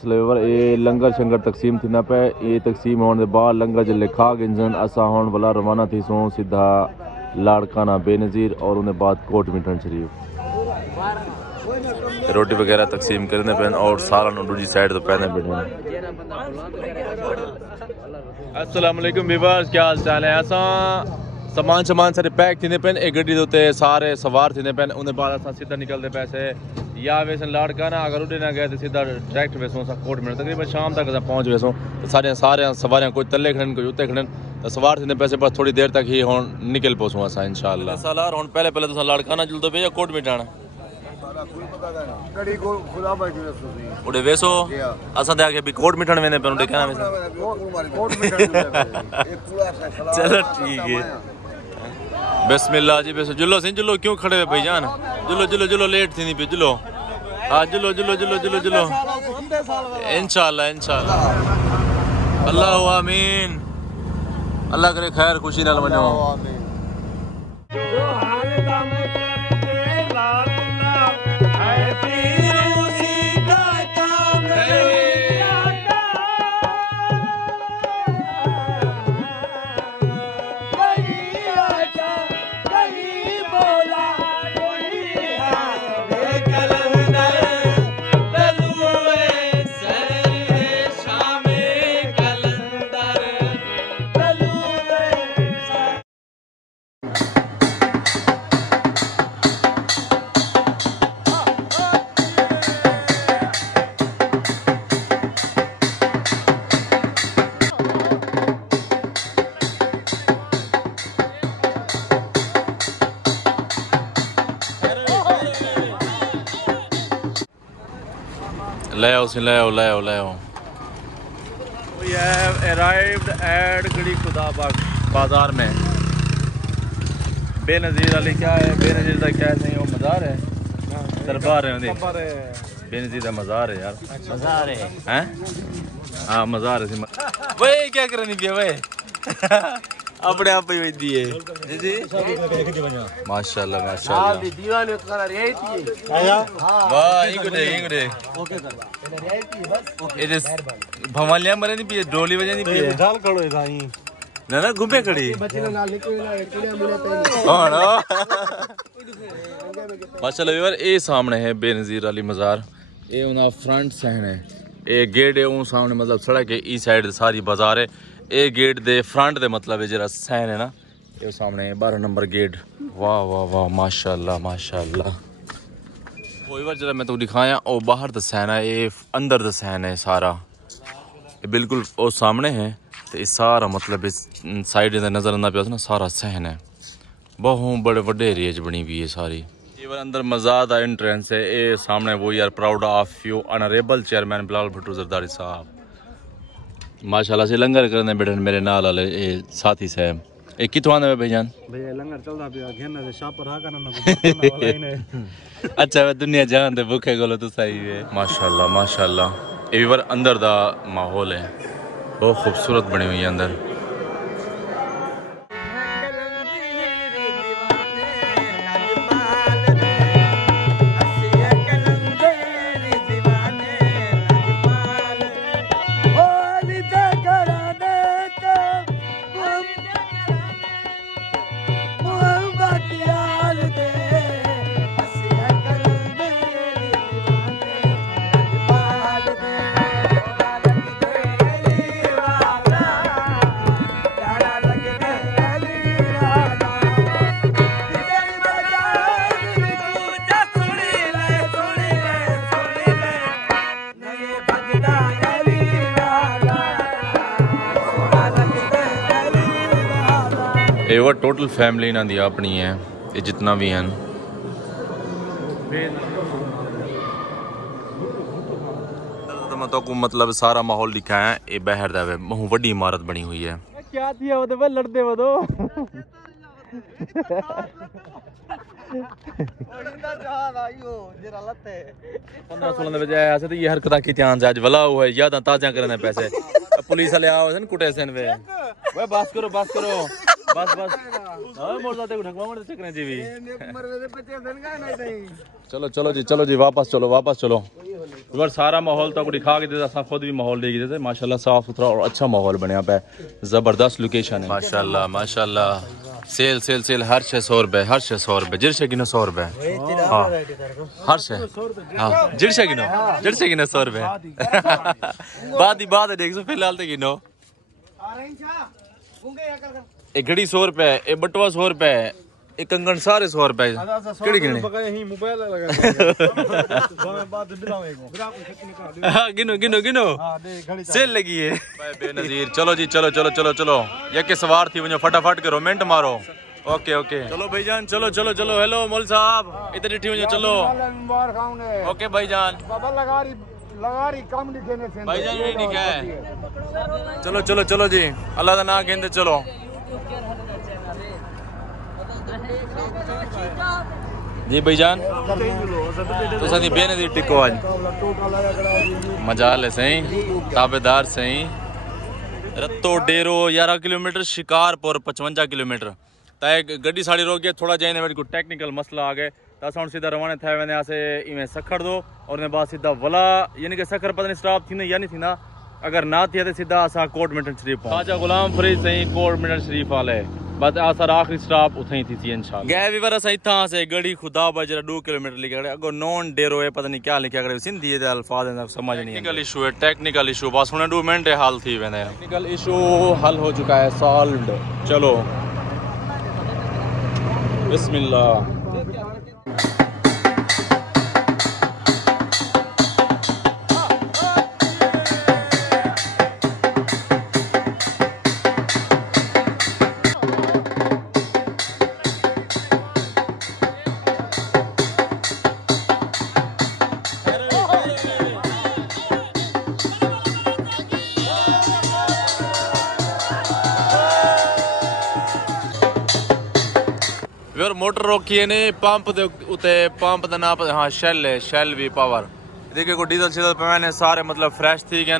माशाल्लाह व्यूअर ये लंगर शंगर तकसीम थी ना पे ये तकसीम होने के बाद लंगर जल्ले खा गिनजन असा होने वाला रवाना थी सो सीधा लाड़काना बेनज़ीर और उन्हें बाद कोट मिटन शरीफ रोटी वगैरह तकसीम करने पे और सारा दूसरी साइड तो पहने बैठे। अस्सलाम वालेकुम व्यूअर्स, क्या हाल चाल है? असा सामान सारे पैक थी पे एक गड्डी दे सारे सवार थी पे उन्हें बाद असा सीधा निकलते पैसे या वैसे लाड़काना अगर उड़े ना गए तो सीधा डायरेक्ट वैसों कोट मिनट तकरीबन शाम तक पहुँच वैसों तो सारे सवारियाँ कोई तले खड़न कोई उत्ते खड़न तो सवार थी पैसे बस थोड़ी देर तक ही हुन निकल पहुँचूँ असा इंशाअल्लाह। सालार हुन पहले तो लाड़काना जुलदो पे या कोट मिटाना उड़े वैसो असा दे आके भी कोट मिटन वेंदे पे उड़े कहना वैसे चलो ठीक है बिस्मिल्लाह जी बिस्मिल्लाह। जुलो सिंह जुलो क्यों खड़े हुए भाईजान? जुलो जुलो जुलो लेट थी नहीं पे जुलो। हाँ जुलो जुलो जुलो जुलो जुलो इंशाल्लाह इंशाल्लाह। अल्लाह आमीन। अल्लाह करे खैर खुशी नाल वनो। ले आओ। We have arrived at गड़ी खुदा बाजार में। बेनज़ीर अली क्या है? बेनज़ीर का क्या नहीं वो मज़ार है, दरबार है बेनज़ीर का मज़ार है यार। मज़ार है हैं? हाँ मज़ार है। वही क्या करनी पिया वही अपने आप ही दिए जी माशाल्लाह माशाल्लाह। वाह इंगड़े ये भवालियां मरे नहीं पिए डोली वजह नहीं पिए ढाल खड़ो है ना घूमे खड़ी माशाल्लाह यार। ये सामने है बेनज़ीर अली मज़ार। ये उनका फ्रंट सहन है। ये गेट है उन सामने मतलब सड़क है ई साइड सारी बाजार है। ये गेट दे फ्रंट दे मतलब है जरा सहन है ना ये सामने 12 नंबर गेट। वाह वाह वाह माशाल्लाह माशाल्लाह। कोई बार जरा मैं तो दिखाया और बाहर द सहन है ये अंदर द सहन है सारा ये बिल्कुल वो सामने है तो ये सारा मतलब इस साइड नज़र आना पे ना सारा सहन है। बहुत बड़े बड़े एरिया बनी हुई है सारी। ये बार अंदर मज़ार दा एंट्रेंस है। ये सामने वो यार proud of you honourable chairman Bilal Bhutto Zardari साहब माशाल्लाह से लंगर करने बैठे मेरे नाल वाले ये साथी साहब। ये कितों आने भाईजान? भैया लंगर चलदा पिया घेना से शापर हा करना अच्छा वे दुनिया जान दे भूखे गोलो तो सही है माशाल्लाह माशाल्लाह। ये बार अंदर दा माहौल है बहुत खूबसूरत बनी हुई है अंदर। ये वो टोटल फैमिली इन्हों दी अपनी है ये जितना भी हैं। मैं तो को मतलब सारा माहौल दिखाया ये बहर दा बहुत बड़ी इमारत बनी हुई है। क्या दिया वो तो लड़ते वो तो 15-16 बजे आया तो ये हरकत की ध्यान से आज वाला हुआ है याद ताजा करने पैसे पुलिस वाले आओ सन कुटे सन वे वे बस करो बस मोड़ जाते ढकवा मोड़ चकने जी भी चलो जी वापस चलो इधर सारा माहौल तो दिखा के देता असा खुद भी माहौल देगी देते माशाल्लाह साफ सुथरा और अच्छा माहौल बनया पे जबरदस्त लोकेशन है माशाल्लाह सेल हर 600 रुपए जिरशे किनो 100 रुपए हाँ हर शे हाँ जिरशे किनो 100 रुपए बात देख सो फिलहाल तो किनो एक घड़ी 100 रुपए एक बटवा 100 रुपए एक कंगन सारे 100 रुपए केड़ी गिने गिनो सेल लगी है बेनजीर चलो जी चलो ये के सवार थी वञो फटाफट करो मिनट मारो ओके चलो भाईजान चलो हेलो मोल साहब इधर डिठी वञो चलो ओके भाईजान लगारी कम लिखे ने भाईजान ये लिखा है चलो जी अल्लाह का नाम कहते चलो जी भाईजान तो साथी बेनजीर टिको आज मजाल है सही ताबेदार सही रत्तो डेरो 11 किलोमीटर शिकारपुर 55 किलोमीटर तय गड्डी साड़ी रोक गया थोड़ा जाने में टेक्निकल मसला आ गए तो सीधा रवाना थे वने आसे इवें सखड़ दो और उन्हें बाद सीधा वला यानी कि सखर पता नहीं स्टॉप थी ना या नहीं थी ना अगर ना थी तो सीधा असा कोट मिटन शरीफ ख्वाजा गुलाम फरीद सही कोट मिटन शरीफ वाले बस आसर आखिरी स्टॉप उठई थी इंशाल्लाह गए भी वर असा इथा से गड़ी खुदा बजरा 2 किलोमीटर लिखे अगो नॉन डेरो है पता नहीं क्या लिखा करे सिंधी दे अल्फाज समझ नहीं टेक्निकल इशू बस हुने 2 मिनट हल थी वेने टेक्निकल इशू हल हो चुका है सॉल्व्ड चलो बिस्मिल्लाह मोटर रोकी है ने पंप दे उते पंप दा नाम हाँ शेल भी पावर देखिए को डीजल शीजल पे सारे मतलब फ्रेश थी गए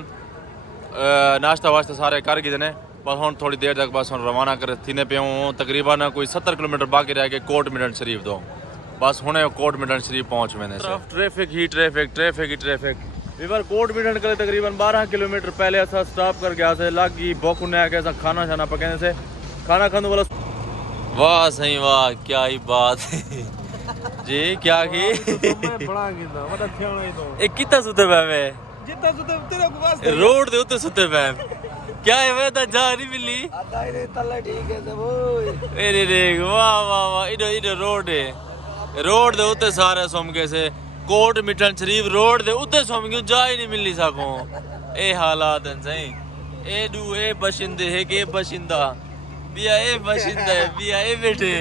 नाश्ता वास्ता सारे कर गए ने बस हम थोड़ी देर तक बस हम रवाना कर थी पे हूँ तकरीबन कोई 70 किलोमीटर बाकी रह गए कोट मिटन शरीफ दो बस हुने कोट मिटन शरीफ पहुँच मैंने ट्रैफिक इधर कोट मिटन करे तकरीबन 12 किलोमीटर पहले ऐसा स्टॉप कर गया से लागी भूख ने आके खाना शाना पकाने से खाना खाने वाला वाह सही वाह क्या ही बात है जी क्या की एक कितना सुते पे मैं जितना सुते तेरे को वास्ते रोड दे उते सुते पे क्या है वे तो जा नहीं मिली अरे तल्ला ठीक है सब ओए अरे रे वाह इधर रोड दे उते सारे सोम के से कोट मिटन शरीफ रोड दे उते सोम क्यों जा ही नहीं मिली सको ए हालात हैं सही ए बशिंदे है के बशिंदा बिया ए बशिंदा है बिया ए बेटे